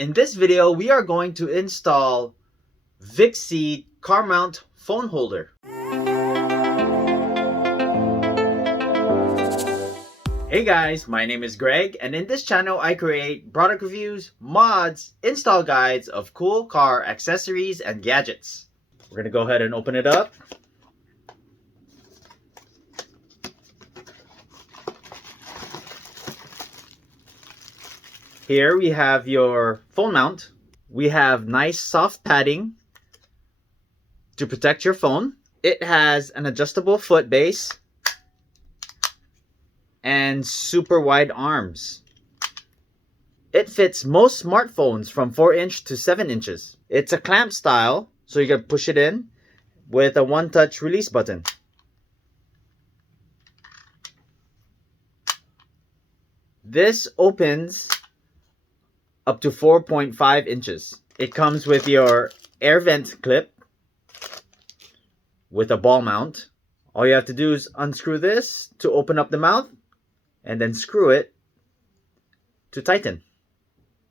In this video, we are going to install Vicseed car mount phone holder. Hey guys, my name is Greg, and in this channel I create product reviews, mods, install guides of cool car accessories and gadgets. We're gonna go ahead and open it up. Here we have your phone mount. We have nice soft padding to protect your phone. It has an adjustable foot base and super wide arms. It fits most smartphones from 4" to 7". It's a clamp style, so you can push it in with a one-touch release button. This opens up to 4.5 inches. It comes with your air vent clip with a ball mount. All you have to do is unscrew this to open up the mouth and then screw it to tighten.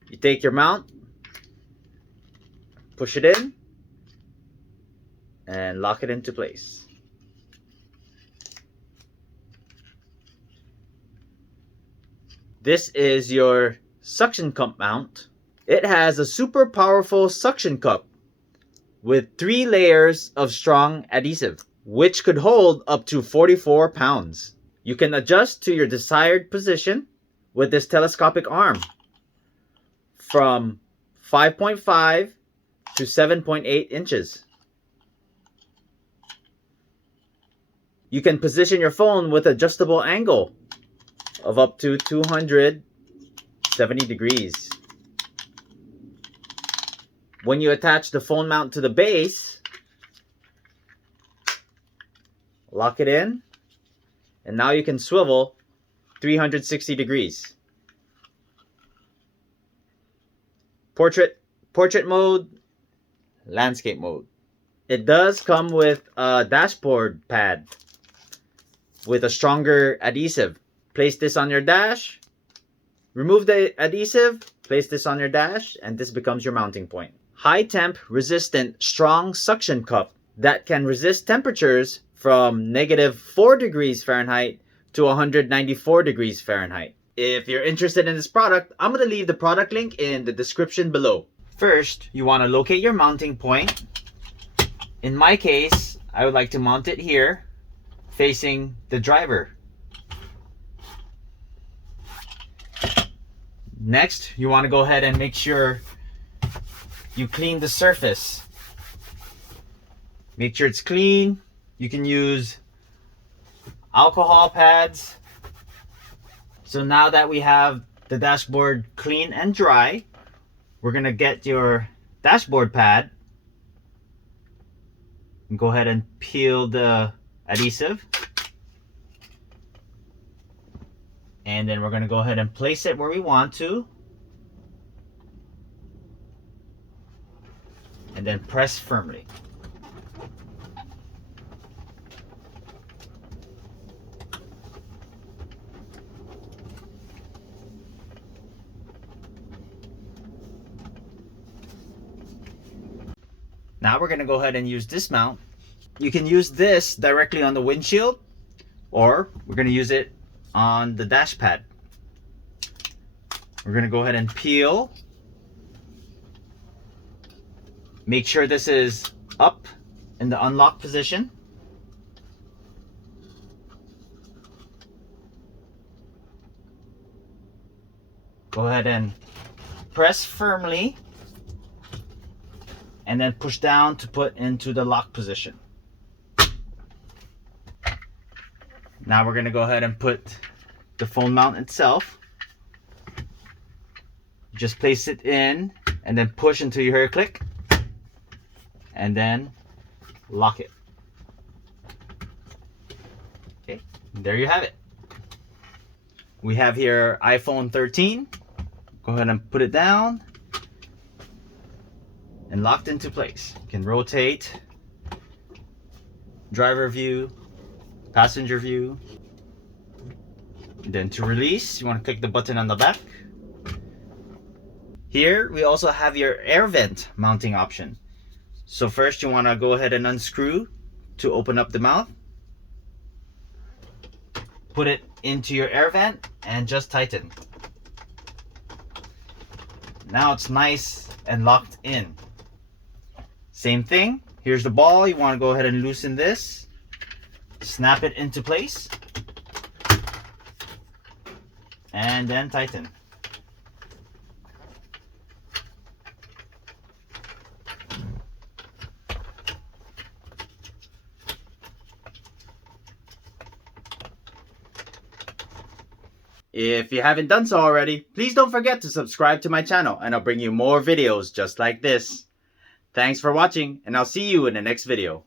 You take your mount, push it in, and lock it into place. This is your suction cup mount. It has a super powerful suction cup with 3 layers of strong adhesive, which could hold up to 44 pounds. You can adjust to your desired position with this telescopic arm from 5.5 to 7.8 inches. You can position your phone with adjustable angle of up to 270 degrees. When you attach the phone mount to the base, lock it in, and now you can swivel 360 degrees. Portrait mode, landscape mode. It does come with a dashboard pad with a stronger adhesive. Place this on your dash, remove the adhesive, place this on your dash, and this becomes your mounting point. High temp resistant strong suction cup that can resist temperatures from -4 degrees Fahrenheit to 194 degrees Fahrenheit. If you're interested in this product, I'm going to leave the product link in the description below. First, you want to locate your mounting point. In my case, I would like to mount it here, facing the driver. Next, you want to go ahead and make sure you clean the surface. Make sure it's clean. You can use alcohol pads. So now that we have the dashboard clean and dry, we're gonna get your dashboard pad and go ahead and peel the adhesive. And then we're gonna go ahead and place it where we want to. And then press firmly. Now we're going to go ahead and use this mount. You can use this directly on the windshield, or we're going to use it on the dash pad. We're going to go ahead and peel. Make sure this is up in the unlock position. Go ahead and press firmly and then push down to put into the lock position. Now we're going to go ahead and put the phone mount itself. Just place it in and then push until you hear a click. And then lock it. Okay, there you have it. We have here iPhone 13. Go ahead and put it down and locked into place. You can rotate, driver view, passenger view. And then to release, you want to click the button on the back. Here we also have your air vent mounting option. So first you want to go ahead and unscrew to open up the mouth. Put it into your air vent and just tighten. Now it's nice and locked in. Same thing, here's the ball. You want to go ahead and loosen this. Snap it into place. And then tighten. If you haven't done so already, please don't forget to subscribe to my channel and I'll bring you more videos just like this. Thanks for watching and I'll see you in the next video.